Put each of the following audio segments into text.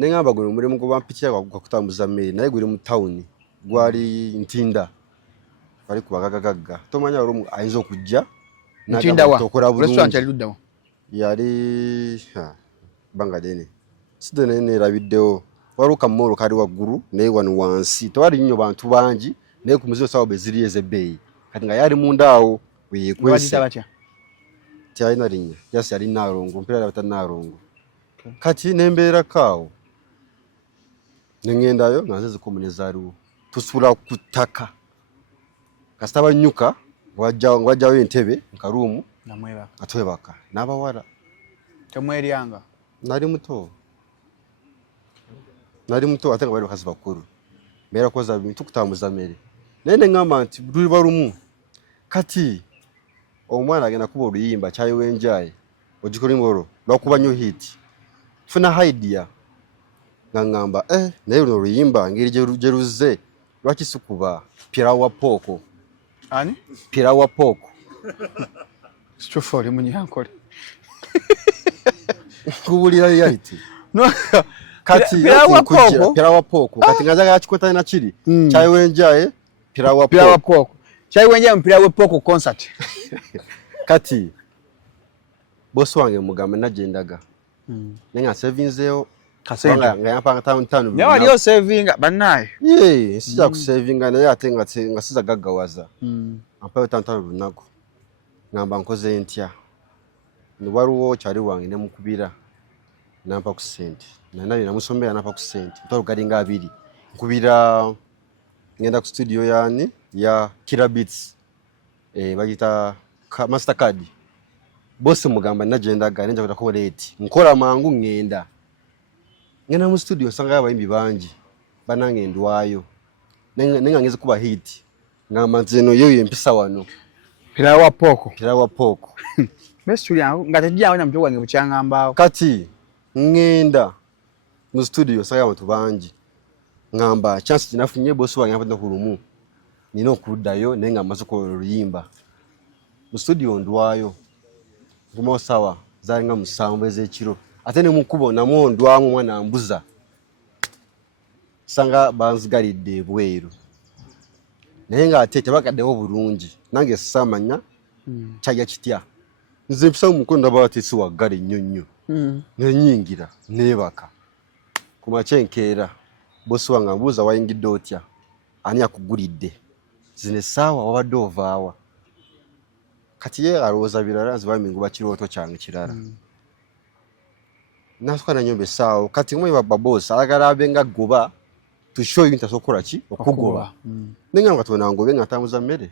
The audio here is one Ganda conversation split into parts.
nengamba gwe mulimu gwa mpitira kwa kutambuza mmere naye gwe mu town gwali Ntinda bali kubagagagga tomanya olumu ayinza okujja Ntinda wa restaurant yali luddawo yali bangadene sidene ne rabiddewo waruka mmoro kali waggulu naye wano wansi tewali nnyo bantu bangi naye ku muzizo sawa beziri ezebbeyi kati nga yali mundaawo weyekwese tyalina linnya yasi yali Naalongo mpera labata Naalongo kati nembeera kaawo nengendayo nga nze zikomunezaaliwo tusula ku ttaka kasita banyuka wajjawo entebe nkaruumu atwebaka n'abawala temweryanga nali muto ate nga bali bakazi bakulu mbeera koza bintu kutambuza mmere naye neŋŋamba nti luliba lumu kati omwana agenda kuba oluyimba kyayiwenjaye ogikolimolo lwakuba nnyo hiti funa idea nga ŋŋamba naye luno oluyimba ngeri gye luzze lwaki sikuba Pirawa Poko ani Pirawa Poko sichofa oli munyankole kubulira reality no kati Pirawa Poko kati ngazaga yakikota na kiri kyayiwenjaye Pirawa Poko kyayiwenjaye mu Pirawa Poko concert kati boss wange mugamba najendaga nenga savinzeo kasanga nga yapanga tanu ne waliyo savinga bannaye sija kusavinga naye ate nga siza gaggawaza ampayo tanu lunako ngamba nkoze ntya ndiwaruwo kyali wange ne mukubira nampa ku sente nanayo namusomera nampa ku sente ntoro galinga abiri nkubira ngenda ku studio yani ya Killer Beats bagita Mastercard boss mugamba najendaga nenja kutakola late nkola mangu ngenda mu studio sanga abayimbi bangi banange ndwayo nenga ngeze kuba hit ngamba nzeno yeyo empisa wano Pirawa Poko Messi yangu ngatajja wana mtoka nge buchanga mbao kati ngenda mu studio sanga abantu bangi ngamba chance kinafunye boss wange apata kulumu nino kuddayo nenga maziko oluyimba mu studio ndwayo ngumo sawa zalinga musambo ezekiro ate ne mukubo namo ndwamu mwana ambuza sanga banzigalidde bweru naye nga ate tebakaddewo bulungi nange samanya kyajja kitya nze mpisa mu mukono babatesi waggale nnyo nenyingira nebaka ku makyenkeera bosi wange ambuuza wayingidde otya ani akugulidde zino essaawa wabadde ovaawa kati ye alowooza birala nze bamingu bakirooto kyange kirala nasuka na nyombe essaawa kati mwe babosi ayagala abe nga goba to show you ntasokola ki okugoba nenga nga tona ngobe nga tambuza mmere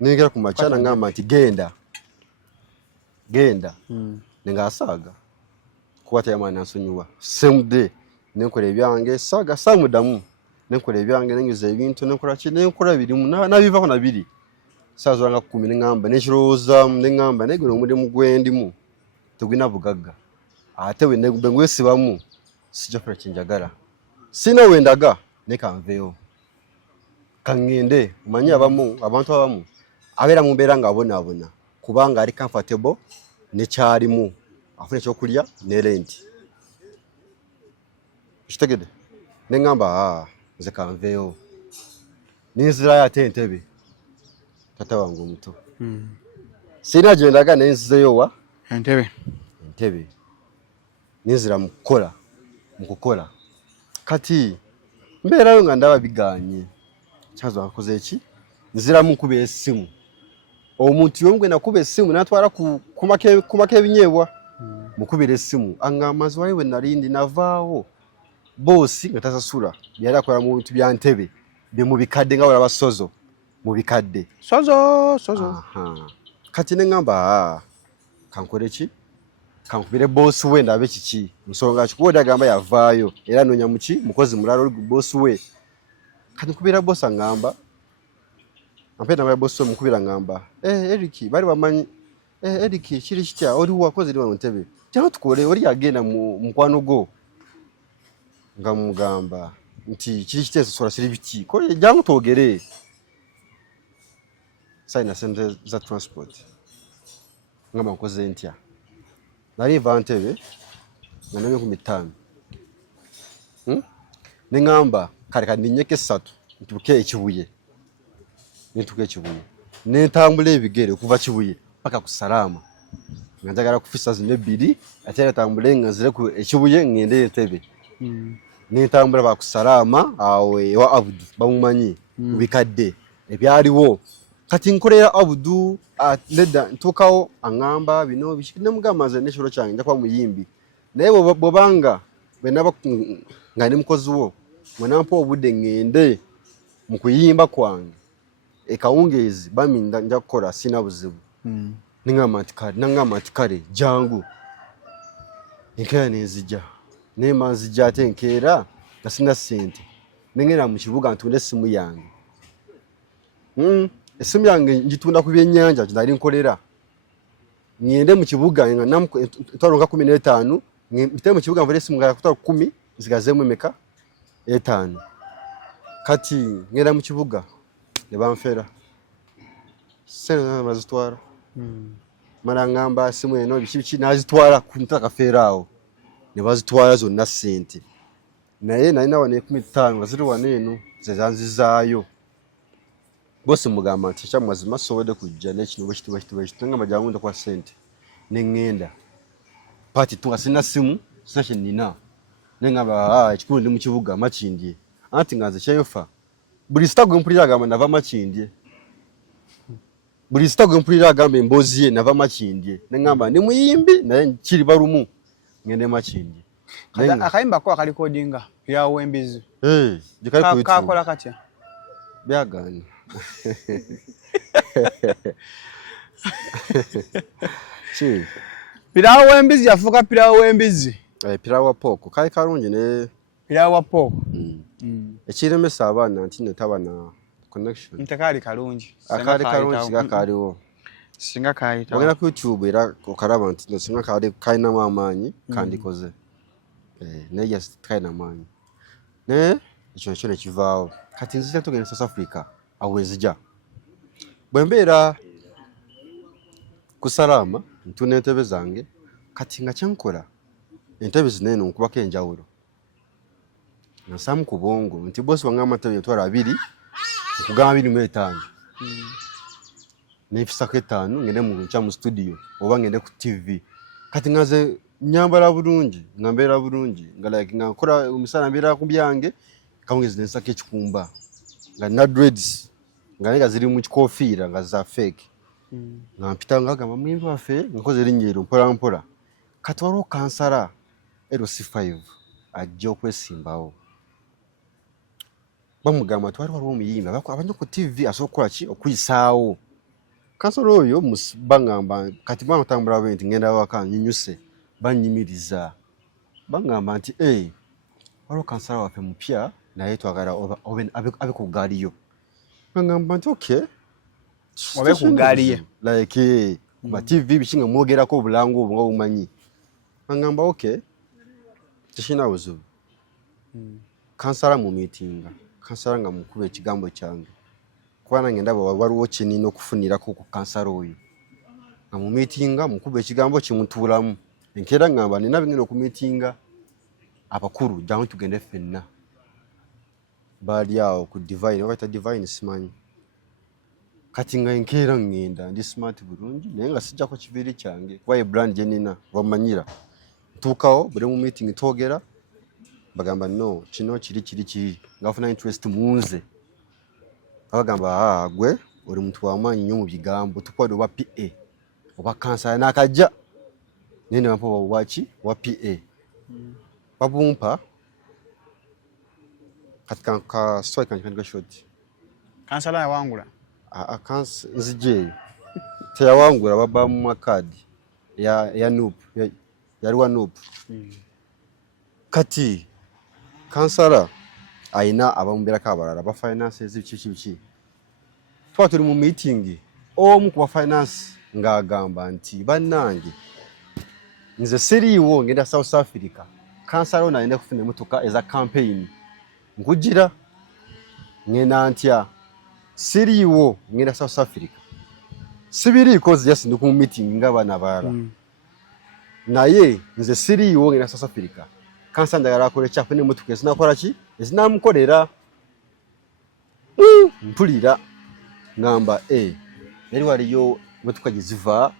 nengira ku machana ngamba nti genda nenga asaga kuwata yamana nsonyiwa same day nenkola ebyange saga samudamu nenkola ebyange nenyuza ebintu nenkola ki nenkola birimu nabivako na biri sazo nga 10 nengamba nekiroza nengamba negero omulimu gwendimu tugina bugagga ate we ngwesibamu sija kola kinjagala sina wendaga nekanveyo kangende manya abantu abamu abera mu mbera nga abona kubanga ali comfortable ne kyalimu afune kyokulya ne rent kitegede nengamba nze kanveyo ninzira yate entebe tata wangu omuto sina gyendaga nenzizeyo wa entebe ninzira mukukola kati mbeerayo nga ndaba biganye kyazo akoze eki nzira mukuba essimu omuntu yomgwe nakuba essimu natwala kumaka ebinyeebwa mukubira essimu angamba nze waliwe nalindi navaawo boosi nga tasasula byali akola mu bintu bya ntebe bye mu bikadde nga walaba sozo mu bikadde sozo kati neŋŋamba kankole ki kankubire boosi we ndabe kiki nsonga kikuwodi agamba yavaayo era noonya muki mukozi mulala oli boosi we kati nkubira boosi aŋŋamba ampenda bali boosi we mukubira aŋŋamba Eric bali bamanyi Eric kiri kitya oli wakoze ndi wano ntebe kyano tukole oli yagenda mu mukwano gwo nga mugamba nti kiri kitya sosola kiri biki ko jangu twogere saina sente za transport ngamba nkoze ntya nali va ntebe nga nabyo ku 5 nengamba kale kandinyeke 3 ntuke ekibuye nituke ekibuye nentambula ebigere kuva kibuye paka ku Salama njagala kufisa zine 2 ate tambule ngazire ku ekibuye ngende Entebbe nentambula ba ku Salama awe wa Abudu bamumanyi bikadde ebyaliwo kati nkolera Abudu nedda ntukawo angamba bino bishikine mugamaze n'ekiro kyange njakwa muyimbi naye bobanga benaba ngani mukozi wo mwanampa obudde ngende mu kuyimba kwange ekawungezi baminda nja kukola sina buzibu nangama ati kale jangu nkera nezija nemanzija ate nkera nga sina sente nengera mu kibuga ntunde essimu yange essimu yange njitunda ku byennyanja nali nkolera ngende mu kibuga nga ntwalonga 15 mpite mu kibuga mvale essimu nga kutwala 10 zigazemu emeka 5 kati ngenda mu kibuga ne banfera sena bazitwara mara ngamba essimu eno biki nazitwara ku ntaka feraawo ne bazitwara zonna sente naye nalina wane 15 ziri wane eno zezanzizaayo bose mugamba nti kya mazima sobode kujja n'ekino bwe ngamba jangu kwa sente nengenda pati tunga sina simu sina kyenina nengamba ekikulu ndi mu kibuga makindye anti nganze kyeyofa buli sitagwe mpulira agamba nava makindye buli sitagwe mpulira agamba embozi ye nava makindye nengamba ndi muyimbi naye kiri balumu ngende makindye akayimba ko akalikodinga yawo embizi jikali kakola katya byagana chi pirawo embizi yafuka pirawo embizi pirawo poko kai karungi ne pirawo poko ekiremesa abana nti netaba na connection ntakali kalungi akali karungi gakaliwo singa kaita bagenda ku YouTube era okaraba nti no singa kali kaina mamanyi kandi koze ne yes kaina mamanyi ne ekyo kivaawo kati nzija tugenda South Africa awezija bwembeera ku Salama ntune Entebbe zange kati nga kyankola Entebbe zinene nkubako enjawulo nasamu ku bongo nti bosi wange amatebbe yatwala 2 nkugamba 25 nefisako 5 ngende mu ncha mu studio oba ngende ku TV kati ngaze nyambala bulungi ngambera bulungi nga like ngakola umisana mbera ku byange kamugezi nsake ekikumba nga na dreads nga nega ziri mu kikofiira nga za fake ngampita ngagamba mwimbi wafe nkoze linnyero mpola kati waliwo kansala LC5 ajja okwesimbawo bamugamba waliwo omuyimbi abanya ku TV asobola ki okuyisaawo kansala oyo bangamba kati bamutambula bwe nti ngenda waka nyinyuse banyimiriza bangamba nti waliwo kansala waffe mupya naye twagala abe ku gaaliyo ngamba nti okay obe ku gaaliye like ba TV bishinga mwogerako obulango obwo obumanyi ngamba okay tishina buzubu kansala mu meetinga kansala nga mukube ekigambo kyange kwana ngenda waliwo kinini okufunirako ku kansala oyo nga mu meetinga mukube ekigambo kimutulamu enkera ngamba nina bingeno ku meetinga abakuru jangu tugende fenna bali awo ku divine wata divine simanyi kati nga enkera ngenda ndi smart bulungi naye nga sijja ko kibiri kyange kwaye brand jenina wamanyira tukawo buli mu meeting togera bagamba no kino kiri ngafuna interest munze abagamba gwe oli muntu wamanyi nnyo mu bigambo tukwado wa PA oba kansala nakajja nene bampa wachi wa PA babumpa katika ka strike kan shot kansala ya wangula nzije teya wangula baba mu makadi ya noob yaliwa noob kati kansala aina abamumbera kabarara ba finances biki twa tuli mu meeting omu ku finance ngagamba nti bannange nze seriwo ngenda South Africa kansala naenda kufuna emotoka eza campaign nkujira ngena ntya seriwo ngenda South Africa sibiri cause just ndi ku meeting ngabana bara naye nze seriwo ngenda South Africa kansa ndagala akole kyafe ne mutuke zinakola ki ezinamukolera mpulira ngamba yali waliyo motoka giziva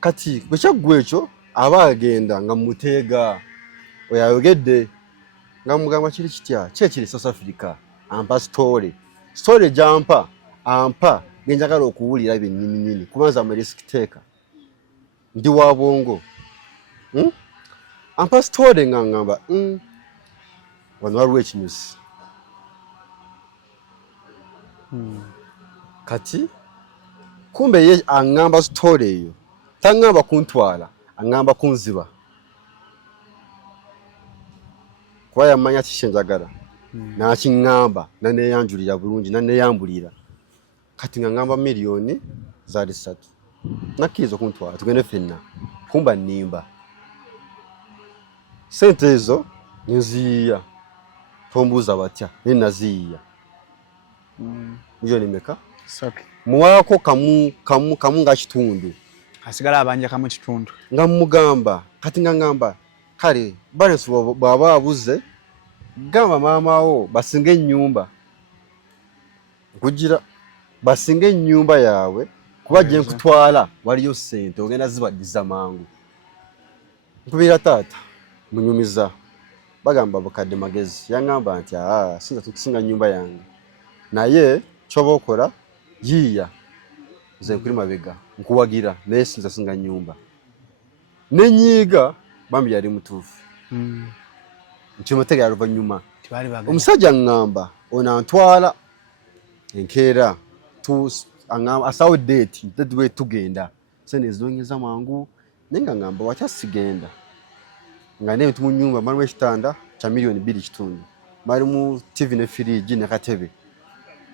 kati bwe kyaggwa ekyo aba agenda nga muteega oyo ayogedde nga mugamba kiri kitya kiri South Africa ampa story jampa ampa genjagala okuwulira byennyini kubanza mu risk taker ndi wa bwongo ampa story nga ngamba wano waliwo ekinyusi kati kumbe ye angamba story eyo tangamba kuntwala angamba kunziba kwa yamanya kishenjagala nakingamba naneyanjulira bulungi naneyambulira kati ngamba milioni za 3 nakizo kuntwala tugende fenna kumba nimba sente ezo nziya tombuza batya ninaziya milioni meka saki muwako kamu nga kitundu asigala abanja kamu kitundu nga mugamba kati ngamba kale balance baba abuze gamba mamawo basinge nyumba kugira basinge nyumba yawe kuba je nkutwala waliyo sente ogenda zibadiza mangu nkubira tata munyumiza bagamba bakade magezi yangamba nti sinza tukisinga nyumba yange naye choba okora yiya nze kuri mabega nkuwagira naye sinza singa nyumba nenyiga bambi yali mutufu ntimutega yaruva nyuma omusajja ngamba ona ntwala enkeera tu asawo date tedwe tugenda sene zongeza mangu nenga ngamba wacha sigenda ngane mtu mu nyumba mali ekitanda cha milioni 2 kitundu mali mu TV ne fridge ne katebe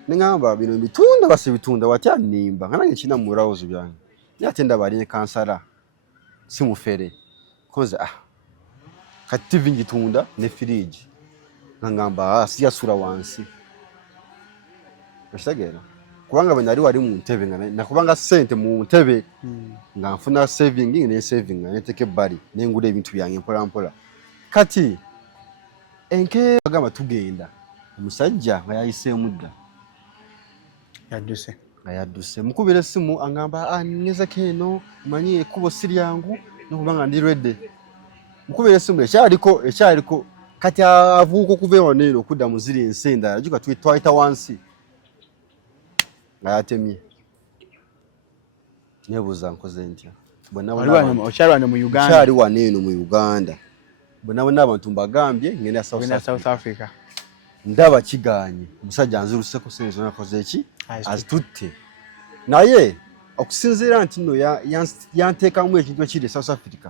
ningamba bino bitunda basi bitunda wacha nimba ngana ngikina mu rawuzi byange yatenda bali kansara simufere koze ka TV ngitunda ne fridge ngamba siya sura wansi ashagera kubanga banyari wari mu ntebe ngana nakubanga sente mu ntebe nga mfuna saving ne saving neteke bari nengure ibintu byange mpola kati enke bagamba tugenda umusajja ngayise mudda yaduse mukubira simu angamba ngeze keno manyi kubo siri yangu nokubanga ndi ready mukubira simu ekyariko kati avuko kuvewa neno kudda muziri ensenda ajuka twita wansi ngayatemye nebuza nkoze ntya ocharwane mu Uganda chari waneno mu Uganda bona abantu mbagambye ngene South Africa ndaba kiganye umusajja anziruse ko senzo nakoze iki azitutte naye okusinzira nti no yanteka mu ekintu ekiri South Africa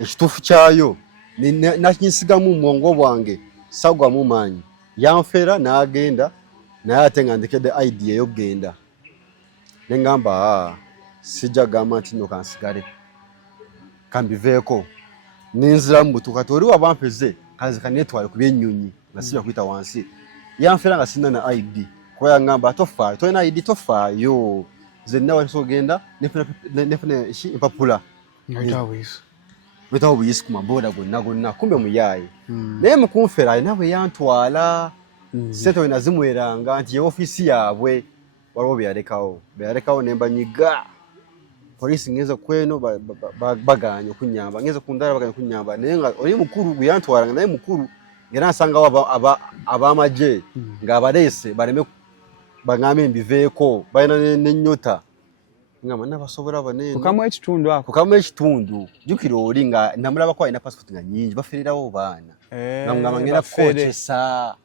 ekitufu kyayo nakinsiga mu mwongo bwange sagwa mu manyi yanfera naagenda naye atenga ndikede idea yo genda nengamba sijja gama nti no kansigale kambiveko ninzira mbutuka tori wabampeze kazi kanetwale kubyenyunyi ngasibya kwita wansi yanfera nga sinna na ID kwa yangamba tofa to na ID tofa yo zenna waso genda nefune shi impapula wita obuyisi kuma boda gonna kumbe muyayi naye mukumfera nawe yantwala sente we nazimweranga nti ofisi yabwe waliwo byalekawo nemba nyiga polisi ngeza kweno baganya kunyamba ngeza kundara baganya kunyamba naye nga oli mukuru guyantwala naye mukuru ngera nsanga abamaje nga abalese bareme bangambe mbiveeko bayina nenyota ngama nabasobora banene kukamwe ekitundu jukiro oli nga namulaba kwa ina passport nga nyingi bafererawo baana ngama ngena kochesa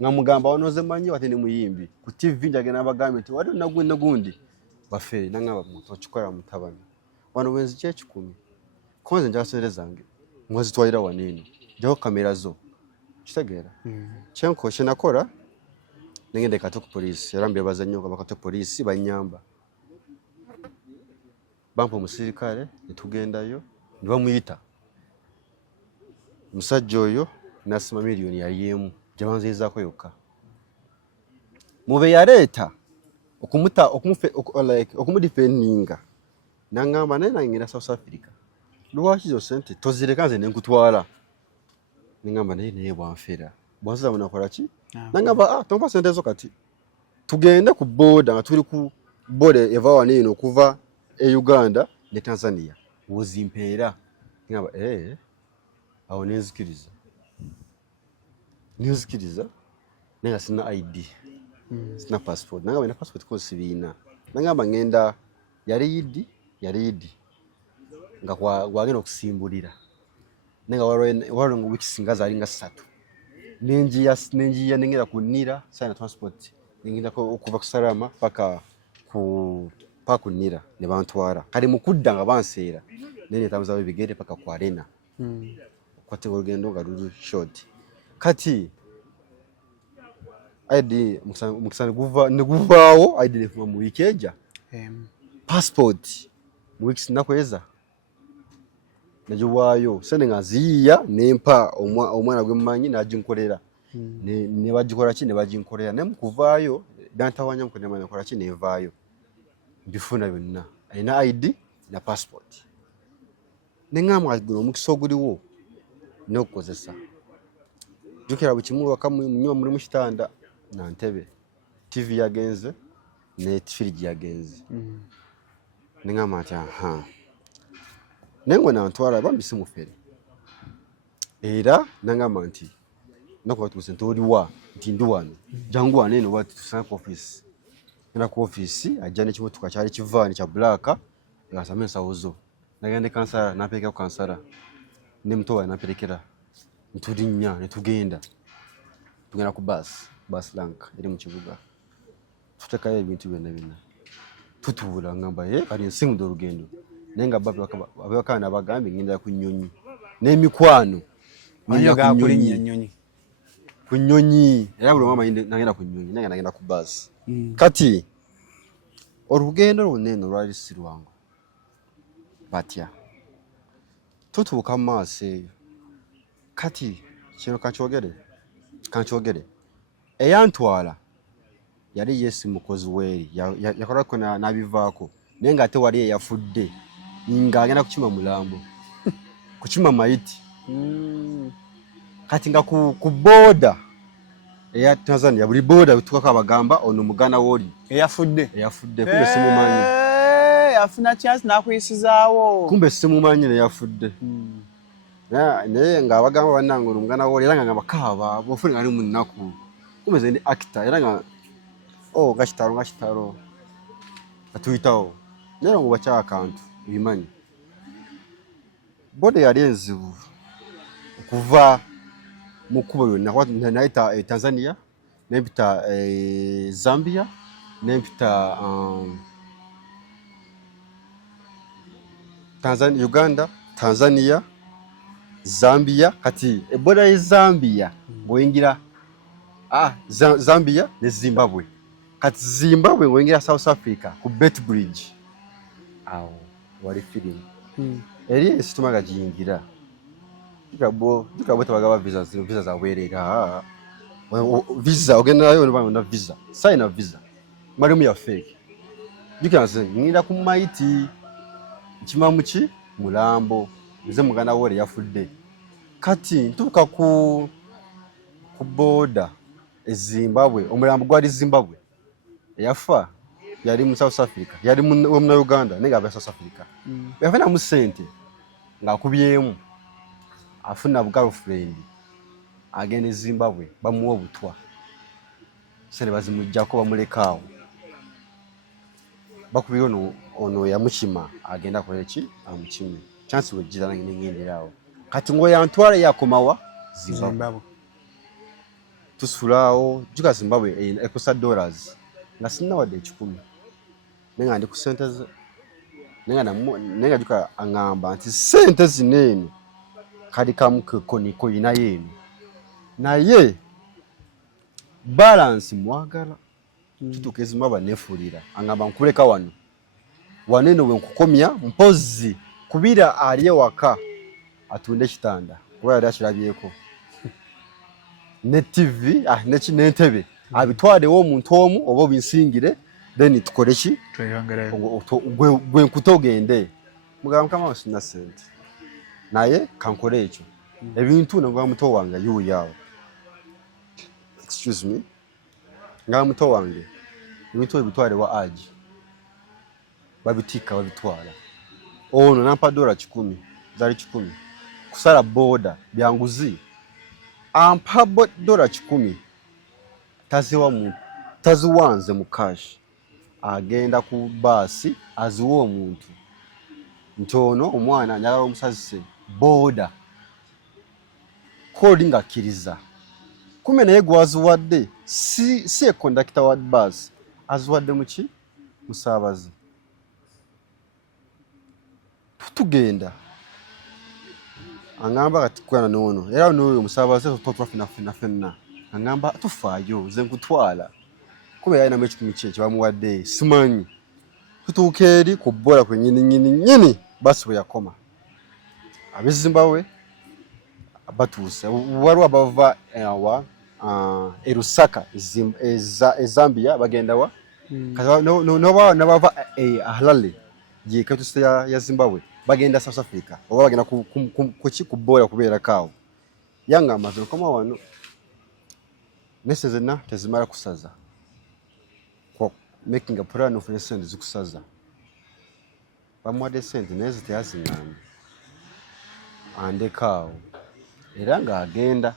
ngamugamba onoze manyi watene muyimbi ku TV njagena bagambe nti wali nagundi bafe nangaba muntu okikora mutabana wano wenzi kye 10 konze njaserezange mwazi twalira wanene jaho kamera zo kitegera chenko kinakora nengende kato ku police yarambiye bazanyo bakato police banyamba bampo musirikale nitugendayo ndibamuyita musajja oyo nasima milioni yaliemu jamanziza ko yokka mube yareta okumudefendinga nangamba nena ngina South Africa lwaki zo sente tozireka nze nenkutwala ningamba naye bwanfera bwansiza munakola ki nangamba tompa sente zo kati tugende ku boda nga tuli ku boda eva wanino okuva e Uganda ne Tanzania wozimpeera ningamba awo nenzikiriza nenga sina ID sina passport nangamba na passport ko sibina nangamba ngenda yali yidi nga gwagenda okusimbulira nenga waro ngo wikisingaza ali nga 3 nenjiya nengera kunira sana transport nengenda okuva ku Salama paka kunira ne bantwara kali mukudda nga banseera nene tamuza bigere paka ku arena kwate urugendo nga ruru short kati ID mukisana guvaawo ID ne mu wikeja passport mu wikisi nakweza najuwayo sende ngaziya nempa omwana gwe mmanyi najinkolera ne bagikora ki ne baginkolera ne mukuvaayo dantawanya mukone mwana kola ki ne vaayo bifuna byonna alina ID na passport nengamwa guno mukisoguliwo nokozesa jukira bukimu wakamu nyuma muri mushitanda na ntebe TV yagenze ne fridge yagenze nengama ati nengo na ntwara bambise mufere era nangama nti nako tusentori wa ntinduwano jangu wanene wati tusana ku office na ku office ajane kimotuka cyari kivani cha black ngasamene sawozo nagende kansara napeka ku kansara ne mtowa naperekera ntudinya netugenda ku bus lanka iri mu kibuga tutakaye ibintu bina tutubula ngamba ari nsimu do rugendo nenga abakana bagambi nginda kunyonyi nemikwano nyaga kuri nyonyi kunyonyi era buli mama nagenda kunyonyi nagenda ku bus kati orugendo runene rwari sirwango batya tutubuka mase kati kino kanchogere eyantwala yali Yesu mukozi weri yakora ko nabivako nenga ate wali yafudde nga agenda kuchima mulambo kuchima maiti kati nga ku boda eya Tanzania buli boda tukaka abagamba ono mugana woli eyafudde kumbe simumanyi afuna chance nakwisizawo kumbe simumanyi ne yafudde naye nga abagamba banango mugana woli era nga bakaba bofuna ali munnaku kumbe zende actor era nga gashitaro atuitaho nero ngo bacha account bimanyi bode yali enzibu kuva mukubo yonna naita Tanzania nempita Zambia nempita Tanzania Uganda Tanzania Zambia kati eboda ya Zambia boingira Zambia ne Zimbabwe kati Zimbabwe ngoingira South Africa ku Beitbridge awo wali film eri situmaga jingira dikabo tabagaba visa za werera visa ogenda nayo na visa sign a visa marimu ya fake dikanze ngira ku maiti kimamuki mulambo nze mugana wore yafudde kati ntuka ku boda Zimbabwe omulambo gwali Zimbabwe yafa yali mu South Africa yali mu Uganda nenga aba South Africa yafuna mu sente ngakubyemu afuna girlfriend agende Zimbabwe bamuwa butwa sene bazimujjako bamulekaawo bakubiro ono yamuchima agenda koleki amuchime chance wejira nange ngenderawo kati ngo yantwala yakomawa Zimbabwe tusulao juga Zimbabwe ekosa dollars nga sinna wadde 10 nenga ndi ku sente nenga duka angamba nti sente zinene kadi kamuko niko ina yenu naye balance mwagala tutuke Zimbabwe nefulira angamba nkuleka waneno we nkukomya mpozi kubira aliye waka atunde kitanda kuba yali akirabyeko ne TV n'entebe abitwade wo muntu omu obo binsingire then tukoreki tweyongere gwe nkutogende mugamba kama usina sente naye kankole ekyo ebintu nga muto wange yuyawo excuse me nga muto wange ebintu ebitwale wa aji babitika babitwala ono nampa $10 zali 10 kusala boda byanguzi ampa $10 taziwa mu taziwanze mu cash agenda ku basi aziwa omuntu ntono omwana nyala omusazise boda kodi ngakiriza kume naye gwaziwadde si conductor wa bus aziwadde muki musabazi tugenda angamba kati kwana nono era n'oyo musabazi totwafina fenna angamba tufaayo ze nkutwala kuba yalina mu ekikumi kye bamuwadde simanyi tutuuka eri ku bbola kwe nyini basi bwe yakoma ab'eZimbabwe batuuse waliwo abava awa Lusaka Zambia bagenda wa nabava Harare yekatuse ya Zimbabwe bagenda South Africa oba bagenda ku bbola kubeera kaawo yanga amaze koma wano nese zena tezimala kusaza kwa making a plan of sente zikusaza bamuwadde sente naye ziteyazingambye andekaawo era ng'agenda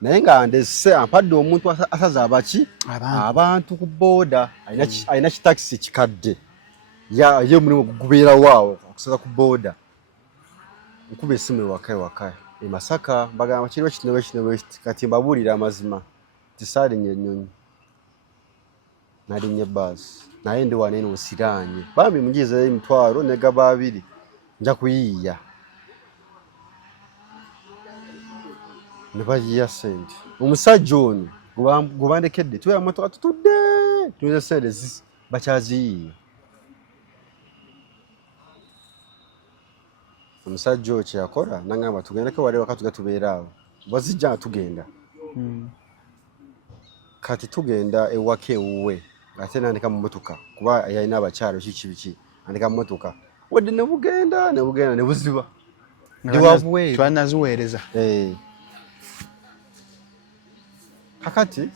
naye ng'andese ampadde omuntu asaza abaki abantu ku booda alina kitakisi kikadde ye omulimu gubeera waawo okusaza ku booda nkuba esimu ewaka e Masaka bagamba kiriwo kino kati mbabuulira amazima tisaalinye ennyonyi nalinnya ebbaasi naye ndi wano eno osiraanye bambi munjiizeeyo emitwalo negaba 2 nja kuyiiya ne bayiiya sente omusajja ono gubandekedde tuya motoka tutudde tuze sente bakyaziyiiya omusajja oyo kyeyakola nangamba tugendeko wali waka tuge tubeera awo bazijja nga tugenda kati tugenda ewaka ewuwe ate nandika mu motoka kuba yalina abakyalo kiki andika mu motoka wadde ne bugenda ne buziba twanaziweereza kakati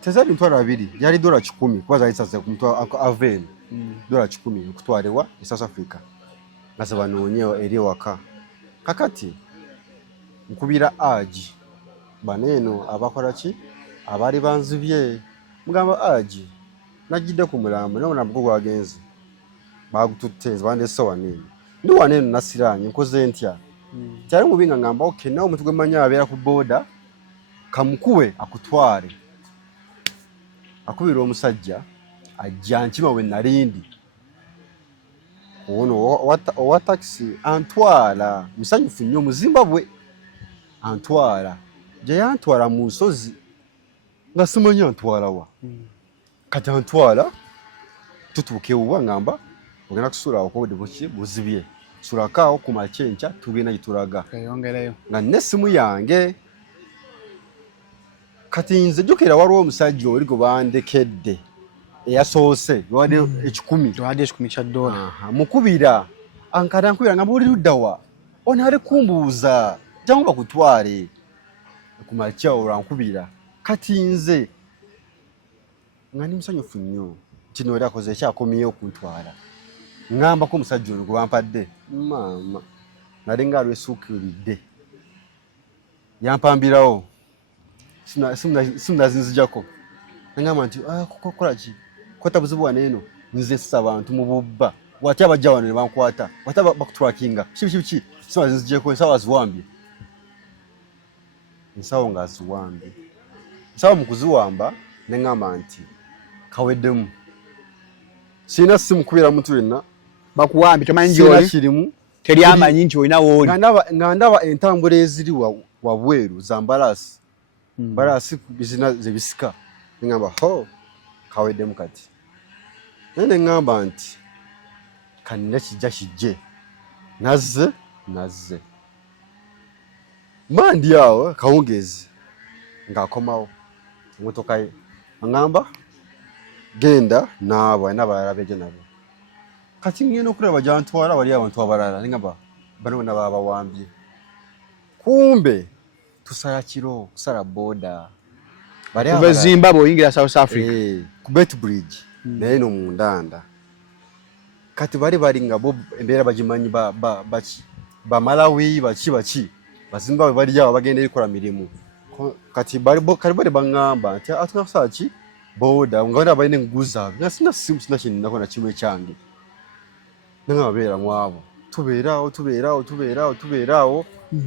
tezali mitwalo 2 yali $10 kuba zali saze ku mutwa aven $10 okutwalibwa e South Africa ngase banoonyewo eri waka kakati nkubira aji baneeno abakola ki abali banzibye mugamba aji najjidde ku mulambo naye omulambo gwagenze bagututte bandese waneeno ndi waneeno nasiranye nkoze ntya kyali mubinga ngamba okay nawe omuntu gwemanya abeera ku booda kamukube akutwale akubira omusajja ajja nkima we nalindi ono owa taxi antwala musanyufu nnyo mu Zimbabwe antwala gye yantwala mu nsozi nga simanyi antwala wa kati antwala tutuuka ewuwa ngamba ogenda kusuula awo kobudde buzibye sulakaawo ku makyenkya tugenda gye tulaga nga n'essimu yange kati nze jjukira waliwo omusajja oli gwe bandekedde eyasoose wadde 10 kya dola mukubira ankada nkubira ngamba oli ludda wa ono ali kumbuuza jangu bakutwale ku makya olwankubira kati nze nga ndi musanyufu nnyo kino oli akoze ekyakomyeyo okuntwala ngambako omusajja ono gwe bampadde maama nali nga alwesuukiridde yampambirawo simunazinzijako nangamba nti kola ki kwata buzibu waneeno nze sisa abantu mu bubba wati abajja wano ne bankwata wati bakutwakinga kiki simunazinzijeko ensawo aziwambye ensawo ng'aziwambye ensawo mu kuziwamba nengamba nti kaweddemu sirina simu kubira muntu wenna bakuwambye tomanyi gy'oli kirimu teri amanyi nti olina wooli nga ndaba entambula eziri wabweru za mbalaasi mbalaasi bizina zebisika nengamba ho kaweddemu kati naye nengamba nti kanira kijja kijje nazze mandi awo kawungezi ng'akomawo emotoka ye angamba genda naabo alina abalala bejo nabo kati ngenda okulaba gyantwala wali abantu abalala nengamba bano baba wambye kumbe tusala kiro kusala boda bali kuva Zimbabwe oyingira South Africa ku Bet Bridge naye no mu ndanda kati bali nga bo embeera bagimanyi ba Malawi bachi bazimbabwe bali jawo bagenda ekola mirimu kati bali bangamba nti atunasaki boda ngabona balina enguza nasina simu sina kintu nako na kimwe kyange nanga beera mwabo tubeerawo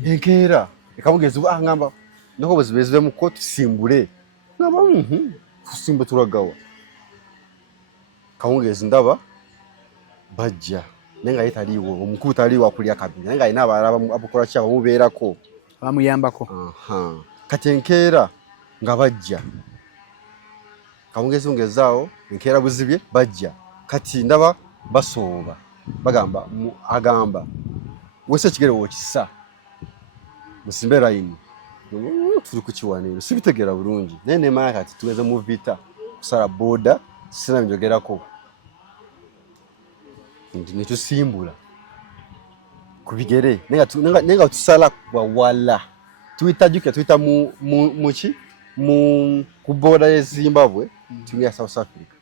enkeera ekamugezi ngamba nako bwezibezwe mu kotu simbule ngamba tusimbe turagawa kamugezi ndaba bajja nenga yetaliwo omukulu taliwo akulya kabiri nenga ina abalaba abukola kya bamubeerako bamuyambako kati enkeera nga bajja kamugezi ngezaawo enkeera buzibye bajja kati ndaba basooba agamba wese kigere wokisa musimbe line tuli kukiwaniro sibitegera bulungi nene maya kati tuweze mu vita kusala boda sina njogerako ndi tusimbula kubigere nenga tusala kwa wala tuitajuke tuita mu kuboda ya Zimbabwe tumia South Africa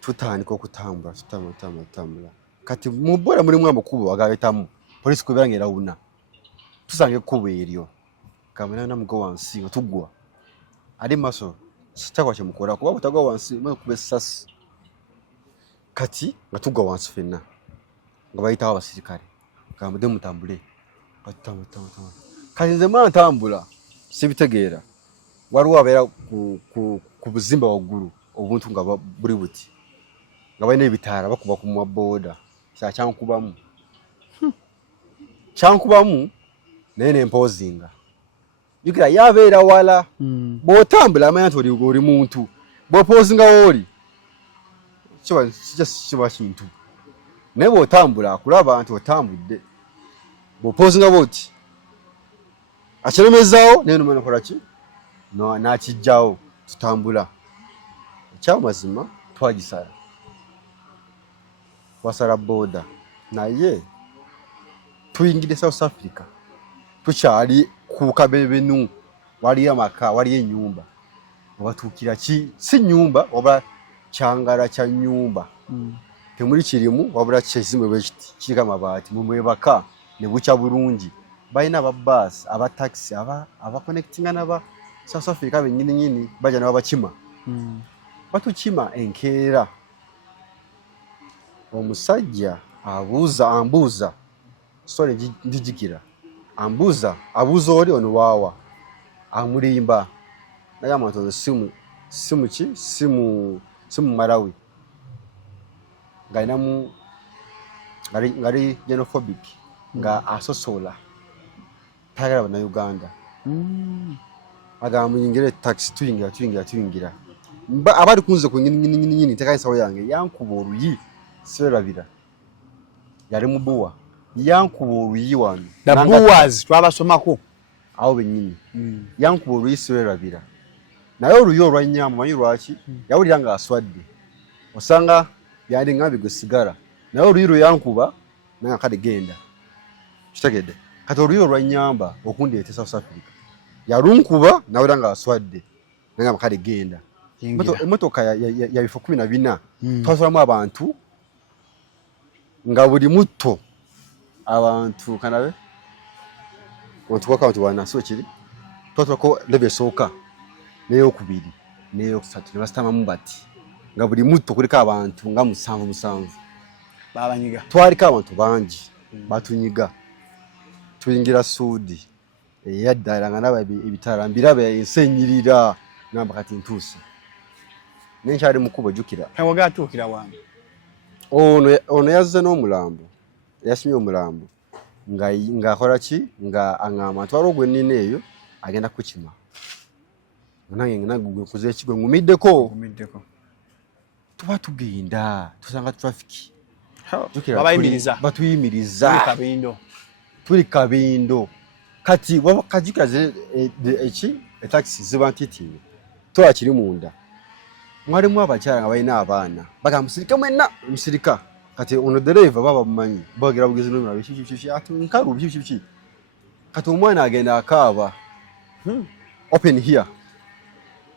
tutandika okutambula tutambula kati mu boda muri mwambo kubo agabetamu polisi kubirangera una tusange kubo eryo kamera na mugo wansi otugwa ali maso sitakwa chemukora kuba butagwa wansi mwe kubesasi kati ngatugwa wansi fena ngabayita abasirikare kamudde mutambule batambula kati nze ntambula sibitegera waliwo abeera ku buzimba waggulu obuntu nga buli buti nga balina ebitaala bakuba ku maboda kyankubamu naye nempozinga yukira yabeera wala bw'otambula amanya nti oli muntu bw'opozinga woli kiba kintu naye bw'otambula akulaba nti otambudde bw'opozinga bwoti akiremezaawo naye nomanya kola ki n'akijjawo tutambula ekyamazima twagisala wasala boda naye tuyingire South Africa tukyali ku kabebenu waliyo amaka waliyo ennyumba wabatuukira si nyumba wabula kyangala kya nyumba temuli kirimu wabula kyezimwe bwekiti kiriko amabaati mumwebaka ne bukya bulungi balina ababaasi abataxi abaconnectinga naba South Africa bennyini bajja nababakima batukima enkeera omusajja ambuuza sorry ndijigira abuuza oli ono waawa amulimba nagamba nti simu Malawi ngali xenophobic nga asosola tayagala bannayuganda agamba muyingire taxi tuyingira abali kunze ku nyini tekanyisawo yange yankuba oluyi siberabira yali mubuwa yankuba oluyi wano buwas twabasomako awo bennyini yankuba oluyi siberabira naye oluyi olwanyama manyi lwaki yawulira nga aswadde osanga yandi ngambi gwe sigara naye oluyi lwe yankuba nanga kale genda kitegedde kati oluyi olwanyamba okundeeta South Africa yalunkuba nawulira nga aswadde nanga kale genda emotoka ya bifo 14 twasolamu abantu nga buli muto abantu kanabe ontukwaka wana kiri twatulako lebe esooka n'eyokubiri n'eyokusatu ne basitamamu bati nga buli muto kuliko abantu nga 7 babanyiga twaliko abantu bangi batunyiga tuyingira suudi eyaddala nga naba ebitala mbiraba ensenyirira namba kati ntuuse nenkyali mukubo jukira waga atuukira wange ono yazze n'omulambo yasimye omulambo nga akola ki nga aŋŋamba ntwala ogwennina eyo agenda kukima nange nkuze ekigwe ngumiddeko tuba tugenda tusanga trafiki batuyimiriza tuli Kabindo kati kajikaze etaxi ziba ntitiine tola kiri munda mwalimu abakyala nga balina abaana bagamba musirika mwenna omusirika kati ono driver baba mumanyi bagira bugezi no mulabe chichi ati nkaru chichi kati omwana agenda akaaba open here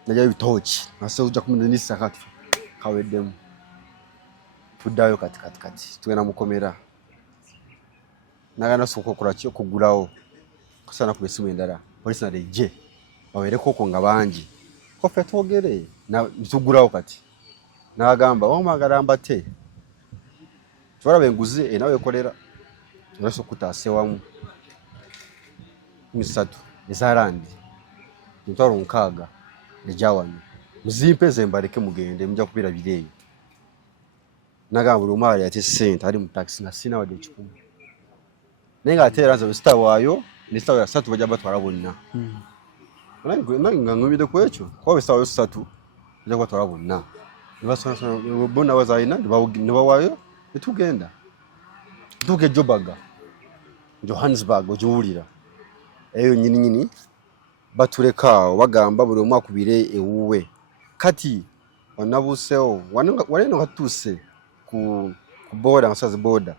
naja bitochi nase uja kumunisa kati kaweddemu tuddayo kati tugenda mukomera nagana soko kola kyo kugulawo kusana ku besimu endala polisi na deje bawereko ko nga bangi kofe twogere na tugulawo kati nagamba omagala mbate twala benguzi nawe kolera naso kutase wamu misatu ezarandi ntwaro nkaga ejawani muzimpe zembaleke mugende mujja kupira bireyo nagamba lumali ati sent ali mu taxi na sina wade chikumi nenga atera zo star wayo ni star ya satu bajja batwala bonna nanga ngubide kwecho kwa star ya satu bajja batwala bonna nibasona bonna wazaina nibawayo etugenda tuge Jobaga Johannesburg ojulira eyo nyini batuleka bagamba buli omwaka kubire ewuwe kati onabuseo waneno katuse ku boda ngasazi boda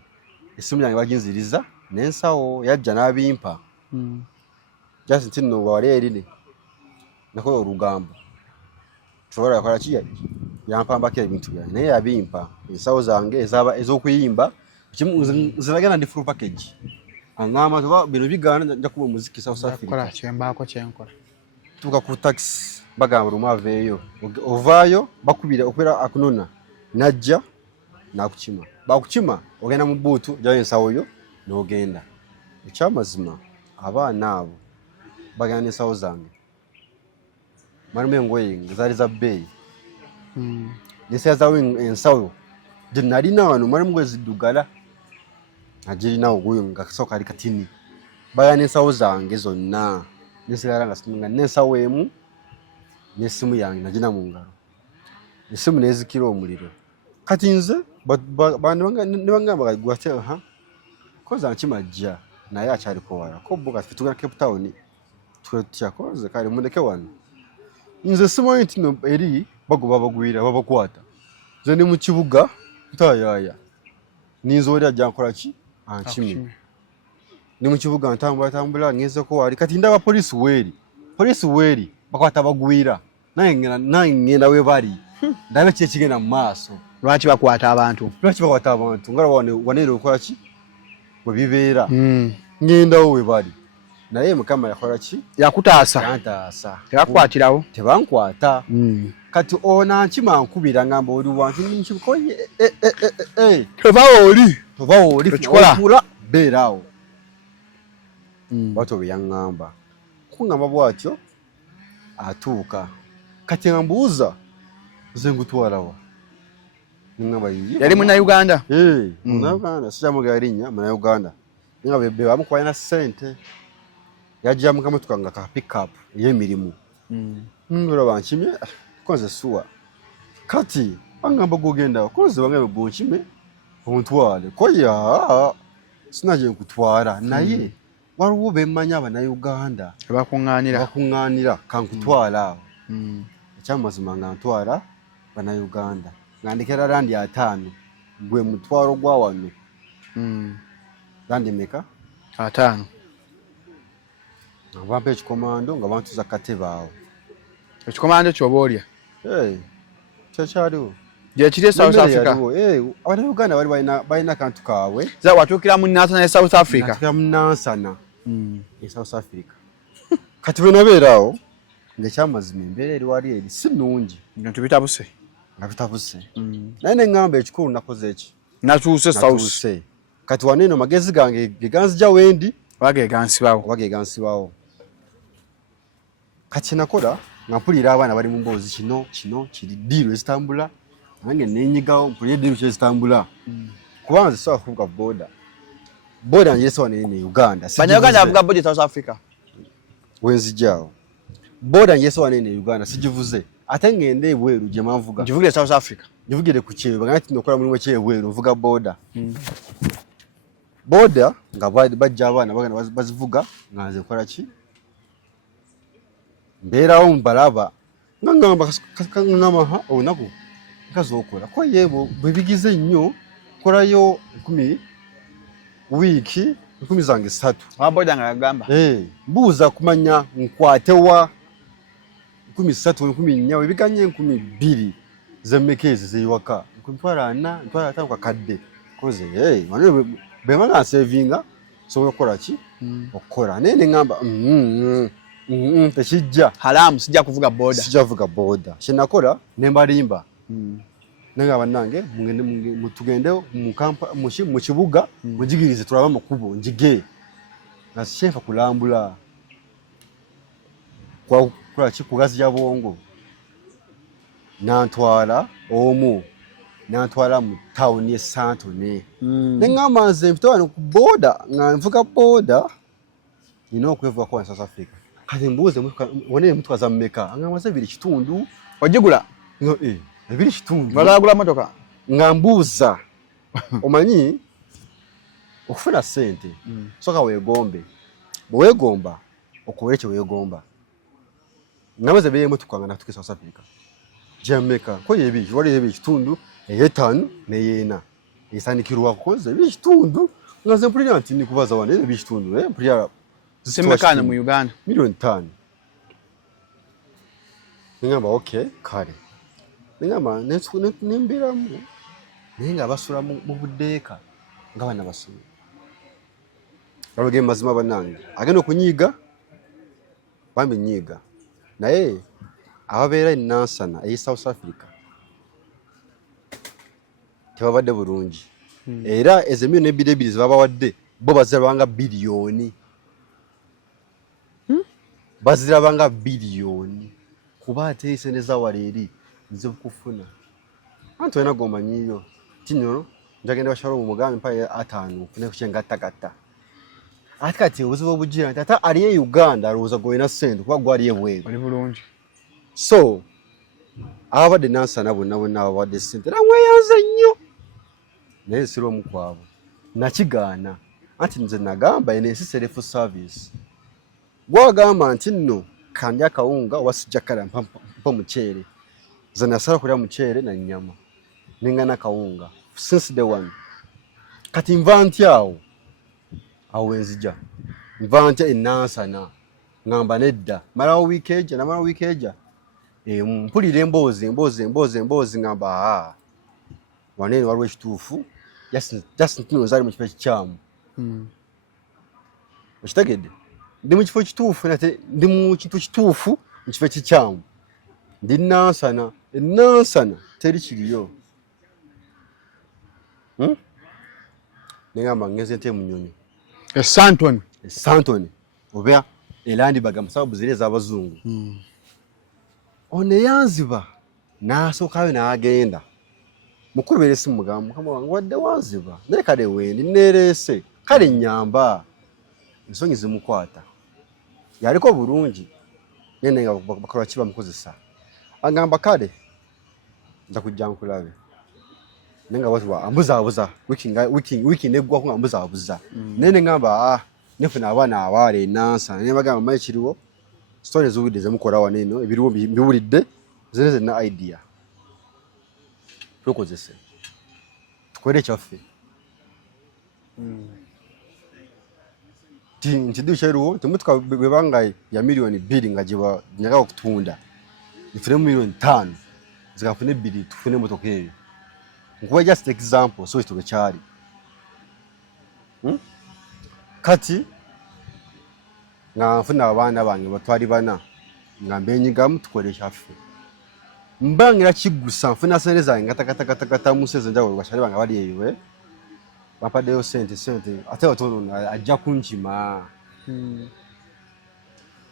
esimu yange baginziriza nensawo yajja nabimpa just ntino wale erine nako rugamba tubara yakala kiya yampamba kile bintu byange naye yabimpa ensawo zange ezaba ezokuyimba ziragana ndi full package angama tuba bino bigana nja kuba muziki South Africa kola chembako chenkola tuka ku taxi bagamba rumaveyo ovayo bakubira okwera akunona najja nakukima bakukima ogenda mu butu jayo ensawo yo nogenda ekyamazima abaana abo bagana ensawo zange marume ngoye ngazali za bay nese za ensawo dinalina wano marume ngwezi dugala ajirina oguyo ngakasoka ali katini bagana ensawo zange zonna nesigara ngasimunga nensawo emu nesimu yange najina mu ngalo nesimu nezikira omuliro kati nze bantu nibangamba gwate koza nkimajja naye akyali ko wala ko buka tugana Cape Town tutya koza kale mundeke wano nze simanyi ntino eri bagoba bagwira babakwata nze ni mu kibuga ntayaya ninzori ajjankola ki ankimi ni mu kibuga ntambula ngeze ko wali kati ndaba police weri bakwata bagwira nangenda we bali ndabe kye kigenda mu maaso lwaki bakwata abantu ngala wanero okola ki bwe bibeera ngenda we bali naye mukama yakola ki yakutaasa yakwatirawo tebankwata kati ona nkima nkubira ngamba oli wantu ninchikoye tova oli kikola beerawo bato byangamba kungamba bwatyo atuuka kati ngambuuza zengutwalawa ngamba yali muna Uganda muna Uganda sijamugalinya muna Uganda ngabe bebe bamukwanya sente yajja mukama tukanga ka pick up yemirimu ngoro banchimye konze suwa kati bangamba gogenda konze bangabe bonchime ontwale koya sinaje kutwara naye waliwo bemmanya abana Uganda bakunganira kankutwala ekyamazima nga ntwala bana Uganda ngandikira randi 5 gwe mutwaro gwa wano randi meka 5 ngabampe ekikomando nga bantu za katebaawo ekikomando kyobolya kyachaliwo je kiri South Africa abana Uganda bali bayina kantu kawe za watukira mu Nansana South Africa natukira mu Nansana South Africa kati bwe nabeerawo ngekyamazima embeera eri wali eri si nnungi bintu bitabuse naye nengamba ekikulu nakoze eki natuuse South kati waneno magezi gange geganzija wendi wagegansibawo kati nakola ngampulira abaana bali mu mboozi kino kiri diiro ezitambula nange nenyigawo mpulira diiro kyezitambula kubanga zisobola kuvuga boda njese wanene Uganda Banyaganda avuga boda South Africa wenzijao boda njese wanene Uganda sijivuze ate ngende ebweru gye mavuga njivugire South Africa njivugire ku kyebe ngati nokola mulimu kyebweru mvuga boda boda nga bajja abana bagana bazivuga ngaze kola ki mberawo mbalaba ngamba onaku kazokola ko yebo bebigize nnyo korayo 10 wiki 10 zange 3 ababoda nga agamba mbuuza kumanya nkwatewa 13 14 ebiganye 12 zemmekezi ziwaka kuntwala 4 ntwala 5 kakadde koze wano bemanga savinga so okola ki okola nene ngamba tekijja haramu sijja kuvuga boda kyenakola nembalimba nanga bannange tugende mu kibuga mujigirize tulaba makubo njige na shefa kulambula kwa kugazi ya bongo nantwala omu nantwala mu town ye Santone nengamba nze mpitwana ku boda nga nvuga boda nino kwevuga kwa South Africa kati mbuze wone mutwaza mmeka ngamba se bili kitundu wajigula ngo ebili kitundu balagula motoka ngambuza omanyi okufuna sente soka wegombe bwegomba okuweche wegomba namaze beye motoka ngana tuke South Africa Jamaica ko yebi wali yebi kitundu eyetanu neyena isanikirwa koze yebi kitundu ngaze mpulira nti nikubaza wane yebi kitundu mpulira zisemekana mu Uganda milioni 5 ngamba okay kale ngamba nembira mu nenga basula mu budeka ngabana basula Abage mazima banange agenda kunyiga bambi nyiga naye ababera inansana e South Africa tebabadde bulungi era ezemyo ne bidebiri babawadde bo bazirabanga biliyoni bazirabanga biliyoni kuba ate isendeza waleri nze kufuna anto ena gomanyiyo tinyo njagenda basharo mu mugambi mpaye 5 kune kuchenga takata atakati ubuzibo bujira tata aliye Uganda aruza goina sente kuba gwaliye bwe bali bulungi so abade nansa nabo abade sente namwe yanze nnyo naye siro mukwabo nakigana anti nze nagamba ene self service gwagamba anti nno kandi akawunga wasijja kala mpa muchere zana sara kulya muchere na nyama ningana kawunga since the one kati mvanti yawo awenzija mvante inansana ngamba nedda mara weekeja mpulire mbozi ngamba wanene waliwo ekituufu just ntino zali mu kifo kyamu okitegedde ndi mu kifo kituufu nate ndi mu kintu kituufu mu kifo kyamu ndi nansana teri kiriyo ningamba ngeze nte munyonyi Santone oba elandi bagamba sababu zile z'abazungu one yanziba nasokayo naagenda mukuru beresi mugamba kama wangu wadde wanziba naye kale wendi nerese kale nyamba nsonyi zimukwata yaliko bulungi nene nga bakora kiba mukozesa agamba kale nza kujja nkulabe nenga wazwa ambuza wiki negwa ku ambuza nene ngamba nefuna abana abale nansa ne bagamba mai kiriwo stories uwide zemukora waneno ebiriwo biwulidde zeneze na idea tukozese tukwere kyaffe ntidu cheruwo tumutuka bebanga ya milioni 2 ngajiba nyaka okutunda ifune milioni 5 zikafune 2 tufune motoka eyo ngwa just example so ito cyari kati ngafuna abana bange batwari bana ngambe nyigamu tukoresha afi mbangira kigusa mfuna sereza ngata museze ndawo bashari banga bali yewe bapade yo sente ate watono ajja kunchima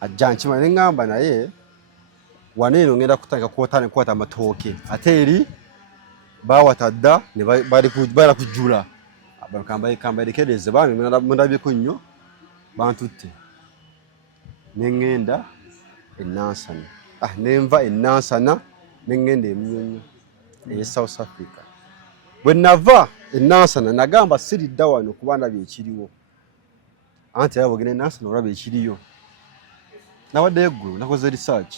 ajja nchima ngamba naye waneno ngenda kutanga kwata amatoke ateri bawatadda ne bali kujula bakamba erekereze bami mundabye nnyo bantutte nengenda enansana nenva enansana nengenda emunyonyo e South Africa when nava enansana nagamba siri dawano kubanda byekiriwo anti yabo gene nansana orabe ekiriyo nawadde eggulu nakoze research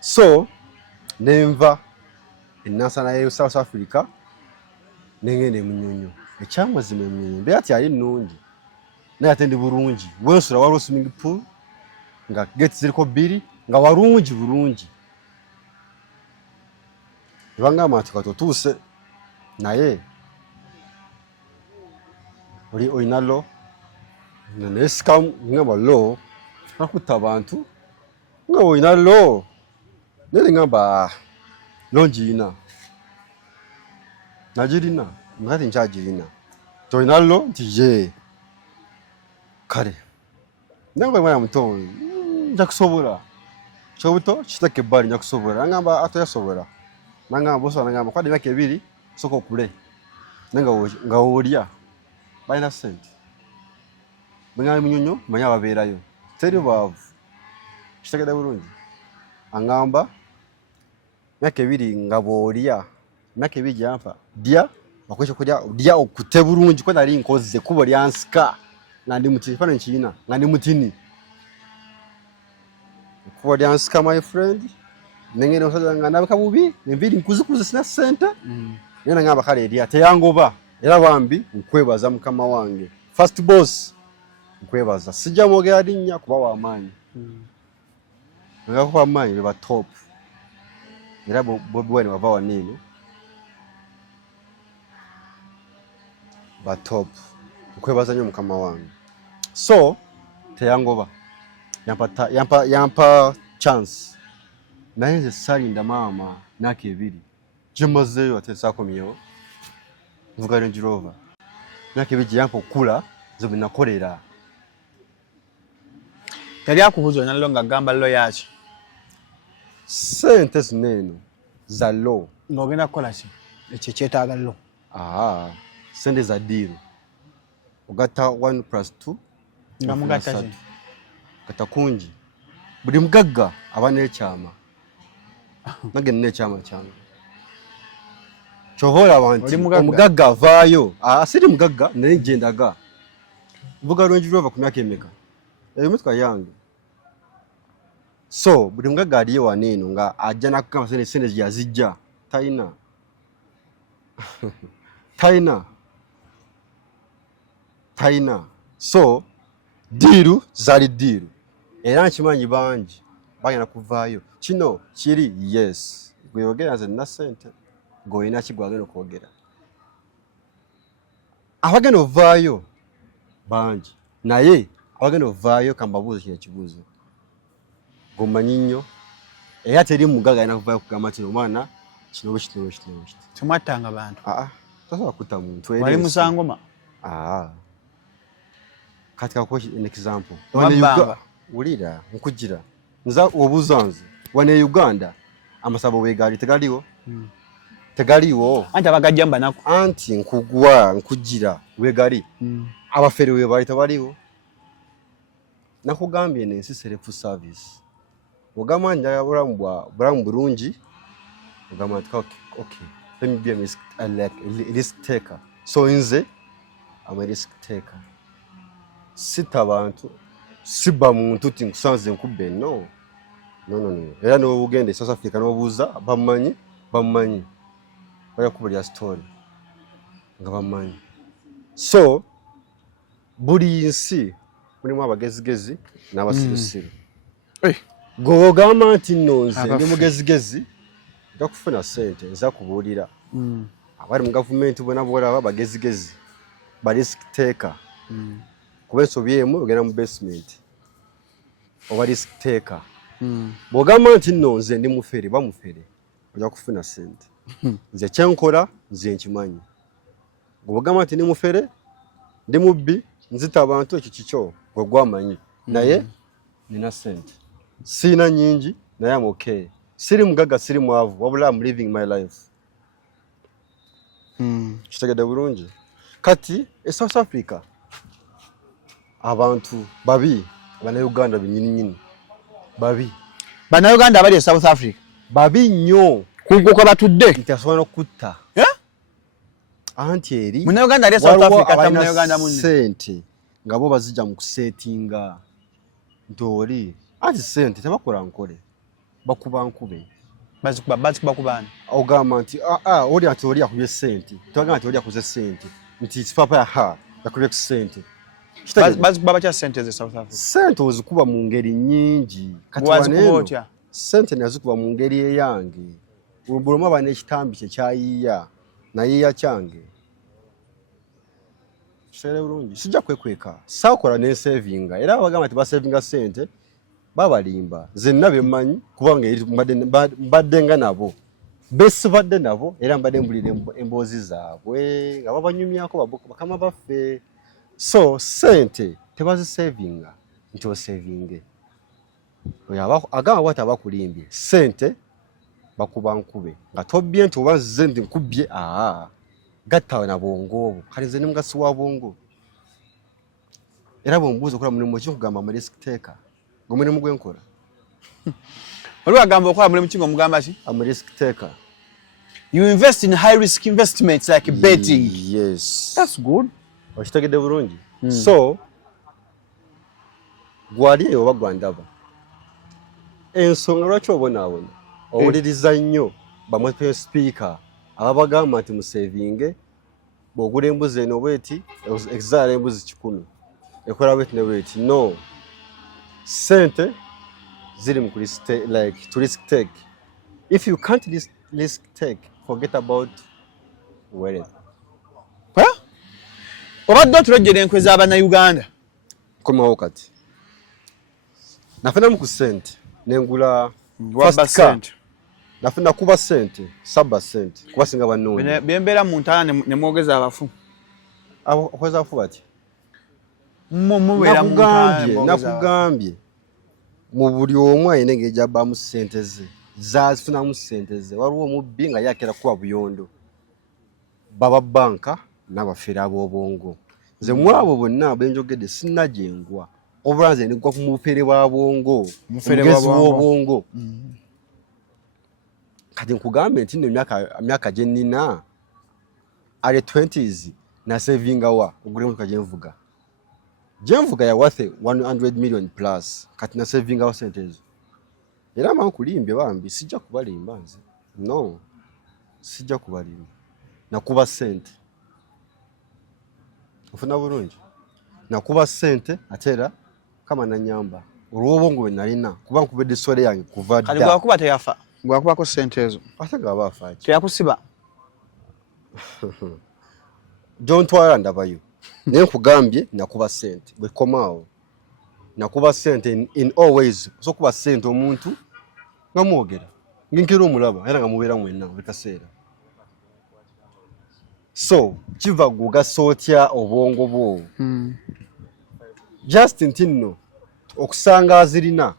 so nenva enansana ya South Africa nengene munyonyo ekyamazima emiyimbe ati ali nnungi naye ate ndi bulungi wensula waliwo swimming pool nga gate ziriko bbiri nga walungi bulungi ebangamba nti kati otuuse naye oli olina lo naye sikamu ngamba lo nakutta abantu nga olina lo naye ngamba lo ngiina nagirina ngati nkyagirina tolina lo nti ye kale nangwe mwana muto nja kusobola kyobuto kiteke ebbali nja kusobola nangamba atoyasobola nangamba bosa nangamba kwadi emyaka 2 soko okule nga olya balina sente bangamba munyonyo manya ababeerayo teri baavu kitegedde bulungi angamba emyaka 2 nga bwolya emyaka 2 gyampa dya wakwesha kulya dya okute bulungi ko nali nkoze kubo lyansika nga ndi mutini fana nkiina nga ndi mutini kubo lyansika my friend nengene omusajja nga ndabika bubi enviiri nkuzikuze sina sente nena ngamba kale erya teyangoba era bambi nkwebaza mukama wange first boss nkwebaza sijja mwogera linnya kuba w'amaanyi nga kuba amaanyi beba top era Bobi Wine wava wanino ba top nkwebaza nnyo mukama wange so teyangoba yampa chance naye nze salinda maama myaka 2 gimazeeyo ate saakomyewo nvuga Range Rover myaka 2 yampa okula nze bwe nakolera tali akubuza nalo nga gamba lo yaki sente zineeno za lo ng'ogenda kukola ki ekyo kyetaaga lo sente za diiro ogatta 1+2 nga mugatta ki kata kungi buli mugagga aba n'ekyama nange nina ekyama kyange kyova olaba nti omugagga avaayo siri mugagga naye gyendaga nvuga Range Rover ku myaka emeka eyo motoka yange so buli mugagga aliyo waneeno nga ajja nakugamba sente gyazijja talina so diiru zaali diiru era nkimanyi bangi bagenda kuvaayo kino kiri yes gweyogera nze nina sente gwolina kigwagenda okwogera abagenda ovaayo bangi naye abagenda ovaayo kambabuuzo kino ekibuuzo gomanyi nnyo era teri mugagga alina kuvaayo kugamba nti omwana kino bwe kino temwattanga bantu tosobola kutta muntu wali musangoma kati kakuwa an example wulira nkugira nza obuuza nze wane Uganda amasabo weegaali tegaliwo anti abagajja mbanaku anti nkugira weegaali abafere weebali tebaliwo nakugambye n'ensi self service ogamba njagala bulamu bulungi ogamba nti okay let me be a risk taker so nze I'm a risk taker sita bantu siba muntu ti nkusanze nkubbe no era n'obugende South Africa n'obuuza bamanyi baya kubulya story nga bamanyi so buli nsi mulimu abagezigezi n'abasirusiru gwogamba nti nno nze ndi mugezigezi nja kufuna sente nza kubuulira abali mu gavumenti bona bolaba bagezigezi ba risk taker kuba ensobyemu ogenda mu basement oba risk taker bw'ogamba nti nno nze ndi mufere bamufere ojja kufuna sente nze kyenkola nze nkimanyi bw'ogamba nti ndi mufere ndi mubbi nzita abantu ekyo kikyo gwe gwamanyi naye nina sente siina nyingi naye am okay siri mugagga siri mwavu wabula am living my life kitegedde bulungi kati South Africa abantu babi Bannayuganda binyininyini babi Bannayuganda abali South Africa babi nnyo kuko batudde nti asobola okutta anti eri Munnayuganda ali South Africa ta Munnayuganda munne sente nga bo bazijja mu kusetinga nti oli anti sente tebakola nkole bakuba nkube bazikuba kubana ogamba nti oli ati oli akubye sente twaga nti oli akuze sente nti papa yakubye sente bazikuba bacha sente ze South Africa sente ozikuba mu ngeri nyingi kati waneno sente nazikuba mu ngeri eyange buluma bane ekitambi kye kyayiya nayiya kyange shere bulungi sijja kwekweka sakola ne savinga era abagamba ati ba savinga sente babalimba zenna bemanyi kubanga mbadde nga nabo besibadde nabo era mbadde mbulira embozi zaabwe nga babanyumyako bakama baffe so sente tebazi savinga nti osavinge agamba bwati abakulimbye sente bakuba nkube nga tobbye nti oba nzize ndi nkubye gattawe na bongo obwo kale nze nemugasi wa bongo era bwombuuza okola mulimu ki okugamba mu risk taker ngomulimu gwenkola waliwo agamba okola mulimu ki ng'omugamba ki am risk taker you invest in high risk investments like betting yes that's good okitegedde bulungi so gwali oba gwandaba ensonga lwaki obonaabona owuliriza nnyo bamwe speaker ababagamba nti musavinge bw'ogula embuzi eno bweti ezaala embuzi 100 ekola bweti ne bweti no sente ziri mu like to risk take if you can't risk take forget about wealth obadde otulojjera enkwe z'abannayuganda komawo kati nafuna ku sente nengula sente nafuna kuba sente saba sente kubasinga bannoonya byembeera mu ntaana ne mwogeza abafu okweza abafu bati mubeera mu ntaana nakugambye mu buli omu ayina engeri gy'abbaamu sente ze zazifunamu sente ze waliwo omubbi nga yakera kuba buyondo baba banka n'abafeera ab'obwongo nze mwabo bonna benjogedde sinna gyengwa obula nze nigwa ku mufere bwa bwongo omugezi w'obwongo kati nkugambe nti nno emyaka gye nnina ale 20s nasevinga wa ogula emotoka gyenvuga ya worth 100 million plus kati nasevinga wa sente ezo era amanyi kulimbye bambi sijja kubalimba nze no sijja kubalimba nakuba sente ofuna bulungi nakuba sente ate era kama nanyamba olw'obwongo bwe nalina kuba nkubedde sole yange kuva dda kati bwakuba teyafa bwakubako sente ezo ate nga baafa ki teyakusiba gyontwala ndabayo naye nkugambye nakuba sente bwekomaawo nakuba sente in always so kuba sente omuntu nga mwogera nginkira omulaba era nga mubeera mwenna buli kaseera so kiva gugasa otya obwongo bwo just nti nno okusanga azirina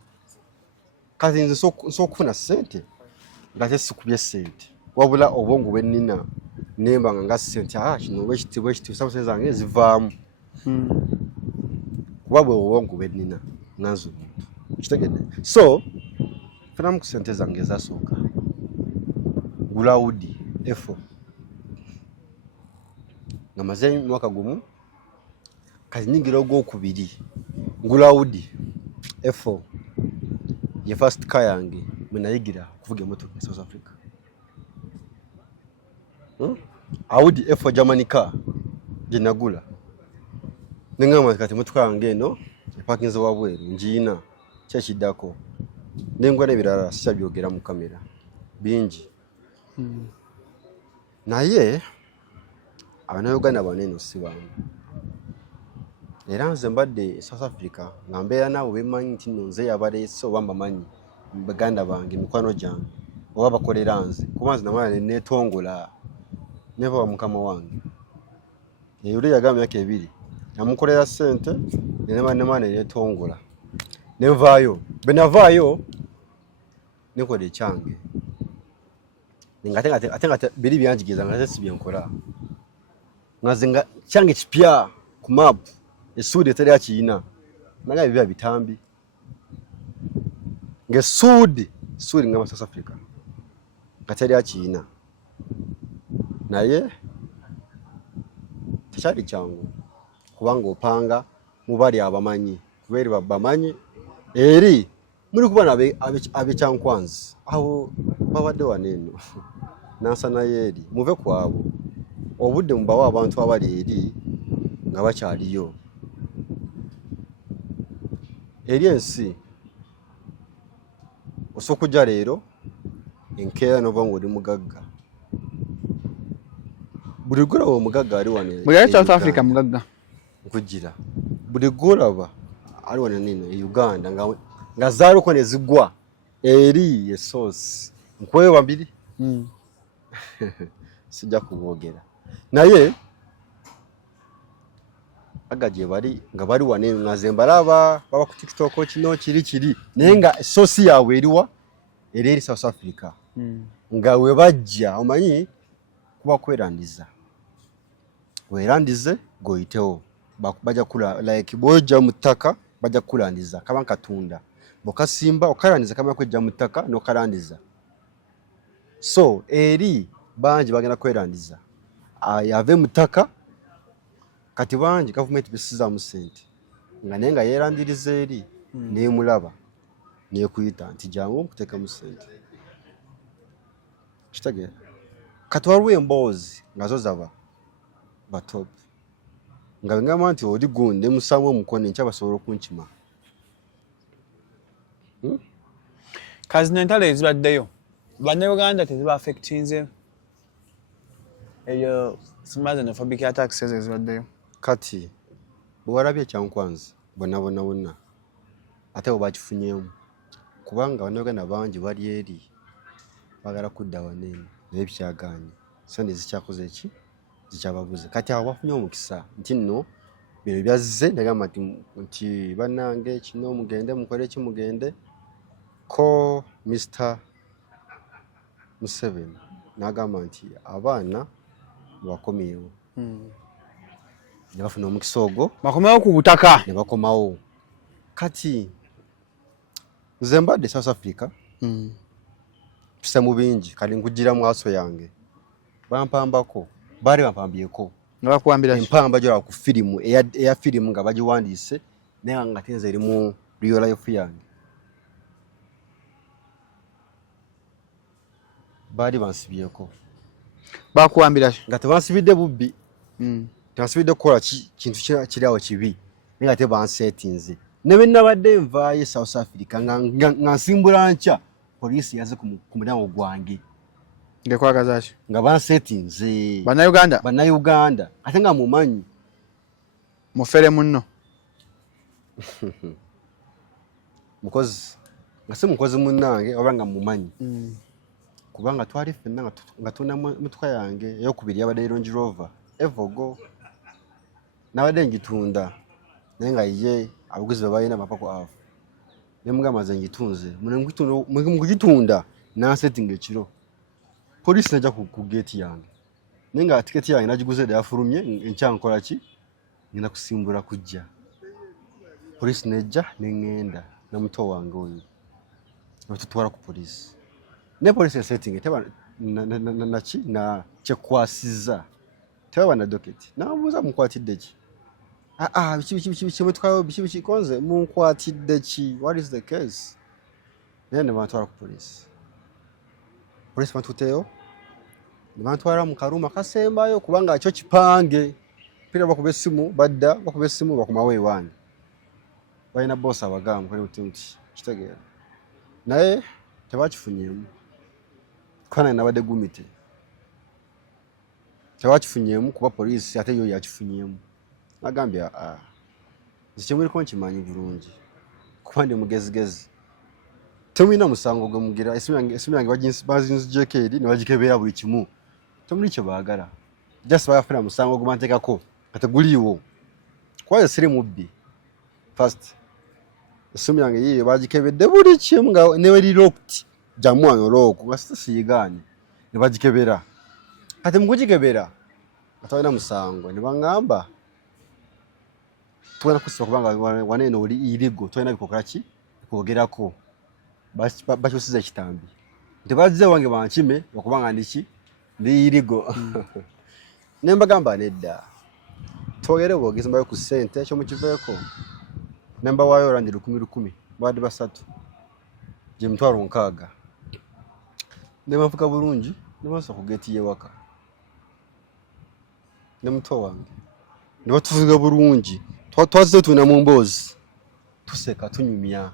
kati nze sokufuna sente nga tesikubye sente wabula obwongo bwe nnina nemba nga sente kino bwekiti sente zange zivaamu kuba bwe obwongo bwe nnina nanze omuntu kitegedde so funamu ku sente zange ezasooka gula Audi F4 nga maze mwaka gumu kati nyingira ogwokubiri ngula Audi F4 ye first car yange mwenayigira kuvuga emotoka e South Africa Audi F4 German car gyenagula nengamba kati emotoka yange eno epakinze wabweru njiina kyekiddako nengwa n'ebirala sikyabyogera mu kamera bingi naye Abannayuganda banene si bangu era nze mbadde South Africa nga mbeera nabo bemanyi nti nno nze yabaleese oba mbamanyi baganda bange mikwano gyange oba bakolera nze kuba nze namala neetongola neva wa mukama wange eyuli yagamba myaka 2 namukolera sente nemana neetongola nenvaayo benavaayo nekola ekyange ate nga biri byanjigiriza nga si byenkola nga kyange kipya ku map esuudi eteri akiina naga bibya bitambi ngesuudi nga South Africa nga teri akiina naye tekyali kyangu kubanga opanga mubali abamanyi kubeeri babamanyi eri muri kubona abekyankwanzi abo babadde waneno nansana yeeri muve kwabo obudde mubawa abantu abali eri nga bakyaliyo eri ensi osobola okujja leero enkeera nova ng'oli mugagga buli gwolaba omugagga ali wano buli South Africa mugagga nkujjira buli gwolaba ali wano nino e Uganda nga zaaluko ne zigwa eri esoosi nkwewa mbiri sijja kubwogera naye aga gye bali nga bali wano nga ze mbalaba baba ku TikTok kino kiri naye nga esoosi yaabwe eriwa eri South Africa nga we bajja omanyi kuba kwerandiza weerandize goyitewo bajja kula like bojja mu ttaka bajja kulandiza kaba katunda bokasimba okalandiza kama kwejja mu ttaka n'okalandiza so eri bangi bagenda kwerandiza yave mu ttaka kati bangi government bisiza mu sente nga naye nga yeerandiriza eri neemulaba neekuyita nti jangu nkuteeka mu sente kitegeera kati waliwo emboozi nga zo zaba batop nga bengamba nti oli gunde musamu omukono enkya basobola okunkima kazino entalo ezibaddeyo bannayuganda teziba affectinze eyo xenophobic attacks ezo ezibaddeyo kati bwewalabye ekyankwanzi bonna ate bwe bakifunyemu kubanga bannayuganda bangi bali eri bagala kudda waneeno naye bikyagaanye sente zikyakoze eki zikyababuze kati awo bafunye omukisa nti nno bino byazze nagamba nti bannange kino mugende mukole eki mugende ko Mr. Museveni n'agamba nti abaana bakomyewo ne bafuna omukisa ogwo bakomewo ku butaka ne bakomawo kati nze mbadde South Africa tuse mu bingi kali nkujjira mu aso yange bampambako baali bampambyeko nga bakuwambira empamba gyola ku firimu eya firimu nga bagiwandiise naye nga tenze eri mu real life yange baali bansibyeko bakuwambira nga tebansibidde bubbi tebansibidde kukola kintu kiriawo kibi naye nga tebansetinze ne bwe nabadde nvaayo South Africa nga nsimbula nkya poliisi yaze ku mulyango gwange ngekwagazaki nga bansetinze bannayuganda ate nga mumanyi mufere munno mukozi nga si mukozi munnange oba nga mumanyi kubanga twali ffenna nga tuna motoka yange eyokubiri yabadde Range Rover Evogo nabadde ngitunda naye nga ye abaguzi bebalina bapako afu nemugamba ze ngitunze mu kugitunda nansetinga ekiro poliisi najja ku geeti yange naye nga tiketi yange nagiguze dde yafulumye enkyankola ki ngenda kusimbula kujja poliisi nejja neŋŋenda namuto wange oyo netutwala ku poliisi ne poliisi esetting naki na kyekwasiza tebaba na doketi namubuuza munkwatidde ki biki konze munkwatidde ki what is the case naye ne bantwala ku poliisi bantuteyo ne bantwala mu karuuma kasembayo kubanga kyo kipange pira bakuba essimu badda bakuba essimu bakomawo ewange balina boosi abagamba nti kitegeera naye tebakifunyemu kana nabadde gumite tebakifunyemu kuba poliisi ate yo yakifunyemu nagambye zikimuliko nkimanyi bulungi kuba ndi mugezigezi temulina musango gwe mugira esimu yange bazinzijeko eri ne bagikebera buli kimu temuli kye baagala just bagafuna musango gwe banteekako nga teguliiwo kuba siri mubbi first esimu yange yiyo bagikebedde buli kimu nga neweri locked jamwano loko nga sitasiyigaane ne bagikebera kati mukugikebera nga talina musango ne baŋŋamba tugenda kusiba kubanga waneeno oli irigo tolina bikokola ki bikwogerako bakyusiza ekitambi nti bazze wange bankime okubanga ndiki ndi irigo ne mbagamba nedda twogere bwogezi mbayo ku ssente ekyo mukiveeko ne mbawaayo olandi 1,000 baadde basatu gye 6,000 ne bafuka bulungi ne basa ku gate ye waka ne muto wange ne batuvuga bulungi twaze tuna mu mbozi tuseka tunyumya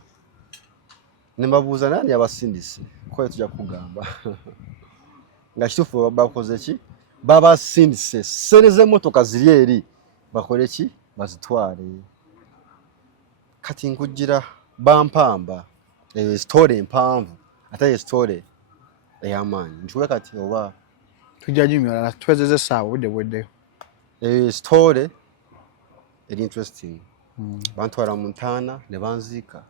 ne mbabuuza nani abasindise ko tujja kugamba nga kitufu bakoze ki baba sindise sereze motoka ziri eri bakole ki bazitware kati nkugira bampamba story empanvu ate story ey'amaanyi ntuwe kati oba tujja jimya twezeze sawa budde story eri interesting bantwara mu ntaana ne banziika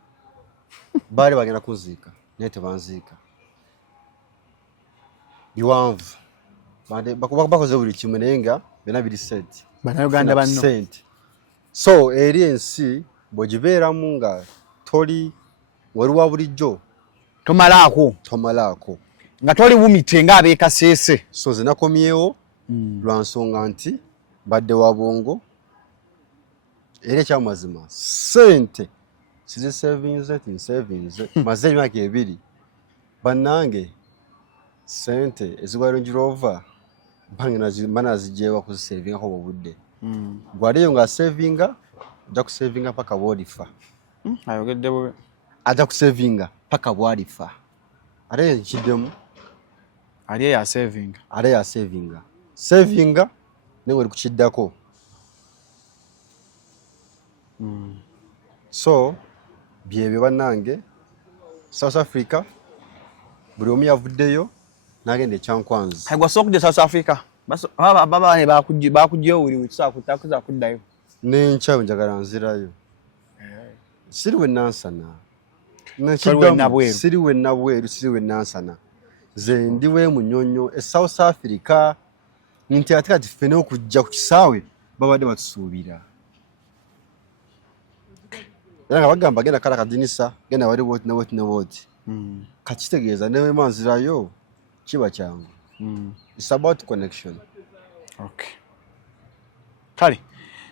bali bagenda kunziika naye tebanziika biwanvu bakoze buli kimwe naye nga byonna biri sente bannayuganda banno sente so eri ensi bwegibeeramu nga toli wali wa bulijjo tomalaako nga toli bumite ng'abeekasese so ze nakomyewo lwa nsonga nti badde wa bongo era ekyamazima sente sizisevinze tinsevinze maze emyaka ebiri bannange sente ezigwa Range Rover banazijewa kuzisevingako obudde gwaliyo nga sevinga ajja kusevinga paka bwolifa ayogedde bwe ajja kusevinga paka bwalifa ate nkiddemu ali ya saving ate ya sevinga newe eri kukiddako so byebyo bannange South Africa buli omu yavuddeyo n'agenda ekyankwanzi aigwa okujja South Africa baba bakujjayo buli wiki kuddayo n'enkyawe njagala nzirayo siri we nansana siri we nabweru siri we nansana ze ndiwe munyonyo e South Africa nti ate kati ffene okujja ku kisaawe babadde batusuubira era nga bagamba genda kala kadinisa genda wali woti ne woti kakitegeeza ne manzirayo kiba kyangu it's about connection. Okay, kale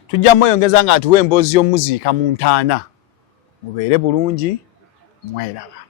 tujja mweyongeza nga atuwa emboozi y'omuziika mu ntaana mubeere bulungi mweraba.